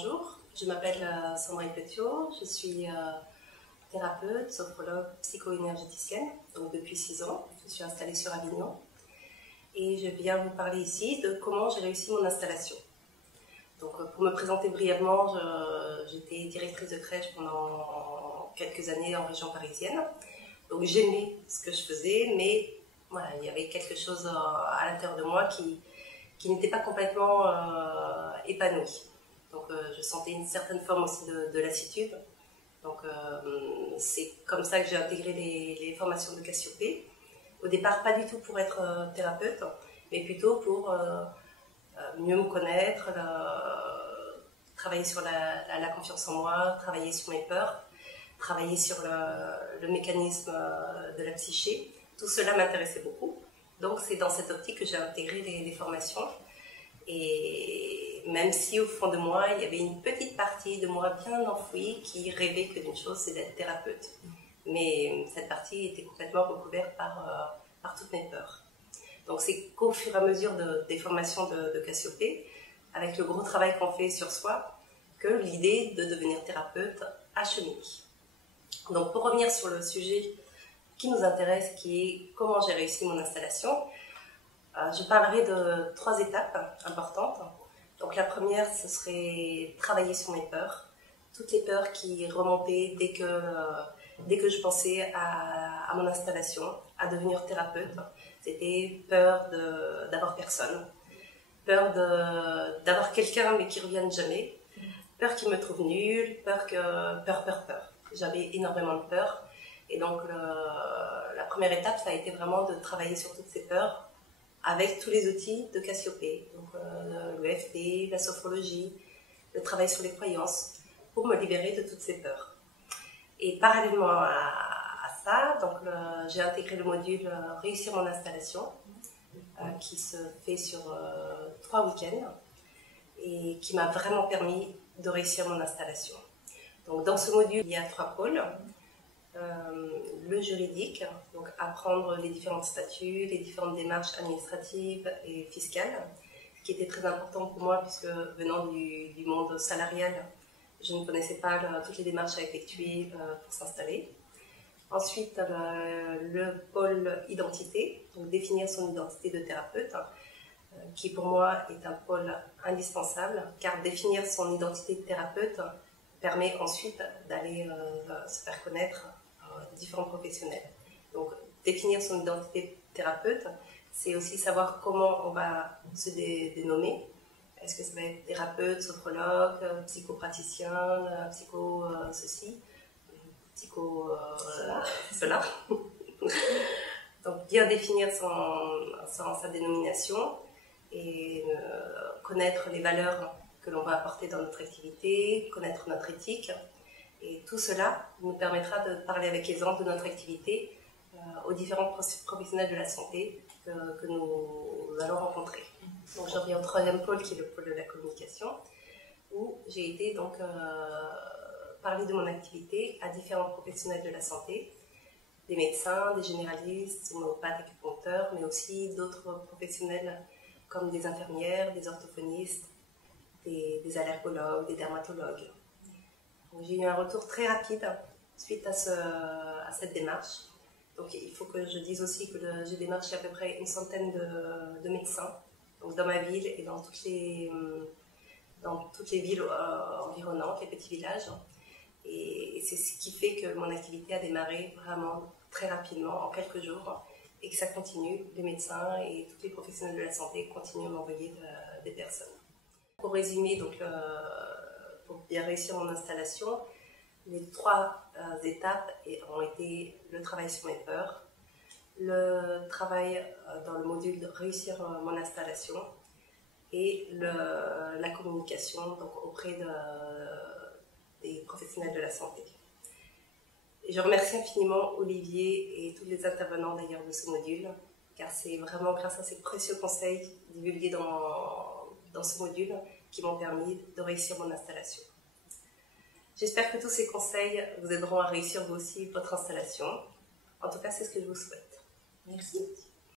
Bonjour, je m'appelle Sandrine Petiot, je suis thérapeute, sophrologue, psycho-énergéticienne, donc depuis 6 ans. Je suis installée sur Avignon et je viens vous parler ici de comment j'ai réussi mon installation. Donc pour me présenter brièvement, j'étais directrice de crèche pendant quelques années en région parisienne. Donc j'aimais ce que je faisais, mais voilà, il y avait quelque chose à l'intérieur de moi qui n'était pas complètement épanoui. Donc je sentais une certaine forme aussi de lassitude. Donc c'est comme ça que j'ai intégré les formations de Cassiopée. Au départ, pas du tout pour être thérapeute, mais plutôt pour mieux me connaître, travailler sur la confiance en moi, travailler sur mes peurs, travailler sur le mécanisme de la psyché. Tout cela m'intéressait beaucoup. Donc c'est dans cette optique que j'ai intégré les formations. Et même si au fond de moi, il y avait une petite partie de moi bien enfouie qui rêvait que d'une chose, c'est d'être thérapeute. Mais cette partie était complètement recouverte par toutes mes peurs. Donc c'est qu'au fur et à mesure des formations de Cassiopée, avec le gros travail qu'on fait sur soi, que l'idée de devenir thérapeute a cheminé. Donc pour revenir sur le sujet qui nous intéresse, qui est comment j'ai réussi mon installation, je parlerai de 3 étapes importantes. Donc la première, ce serait travailler sur mes peurs. Toutes les peurs qui remontaient dès que je pensais à mon installation, à devenir thérapeute. C'était peur d'avoir personne, peur d'avoir quelqu'un mais qui ne revienne jamais, peur qu'il me trouve nulle, peur. J'avais énormément de peur. Et donc la première étape, ça a été vraiment de travailler sur toutes ces peurs avec tous les outils de Cassiopée, donc l'EFT, la sophrologie, le travail sur les croyances, pour me libérer de toutes ces peurs. Et parallèlement à ça, j'ai intégré le module Réussir mon installation, qui se fait sur 3 week-ends, et qui m'a vraiment permis de réussir mon installation. Donc dans ce module, il y a 3 pôles. Le juridique, donc apprendre les différents statuts, les différentes démarches administratives et fiscales, ce qui était très important pour moi puisque venant du monde salarial, je ne connaissais pas toutes les démarches à effectuer pour s'installer. Ensuite, le pôle identité, donc définir son identité de thérapeute, qui pour moi est un pôle indispensable, car définir son identité de thérapeute permet ensuite d'aller se faire connaître différents professionnels. Donc, définir son identité de thérapeute, c'est aussi savoir comment on va se dénommer. Est-ce que ça va être thérapeute, sophrologue, psychopraticien, psycho ceci, psycho cela. Donc, bien définir sa dénomination et connaître les valeurs que l'on va apporter dans notre activité, connaître notre éthique. Et tout cela nous permettra de parler avec aisance de notre activité aux différents professionnels de la santé que nous allons rencontrer. Donc j'en viens au 3e pôle qui est le pôle de la communication, où j'ai été donc parler de mon activité à différents professionnels de la santé, des médecins, des généralistes, homméopathes, acupuncteurs, mais aussi d'autres professionnels comme des infirmières, des orthophonistes, des allergologues, des dermatologues. J'ai eu un retour très rapide suite à cette démarche. Donc il faut que je dise aussi que j'ai démarché à peu près une centaine de médecins, donc dans ma ville et dans toutes les villes environnantes, les petits villages. Et c'est ce qui fait que mon activité a démarré vraiment très rapidement, en quelques jours, et que ça continue. Les médecins et tous les professionnels de la santé continuent à m'envoyer des personnes. Pour résumer, donc, pour bien réussir mon installation, les 3 étapes ont été le travail sur mes peurs, le travail dans le module de réussir mon installation et la communication donc, auprès des professionnels de la santé. Et je remercie infiniment Olivier et tous les intervenants d'ailleurs de ce module, car c'est vraiment grâce à ces précieux conseils divulgués dans ce module qui m'ont permis de réussir mon installation. J'espère que tous ces conseils vous aideront à réussir vous aussi votre installation. En tout cas, c'est ce que je vous souhaite. Merci.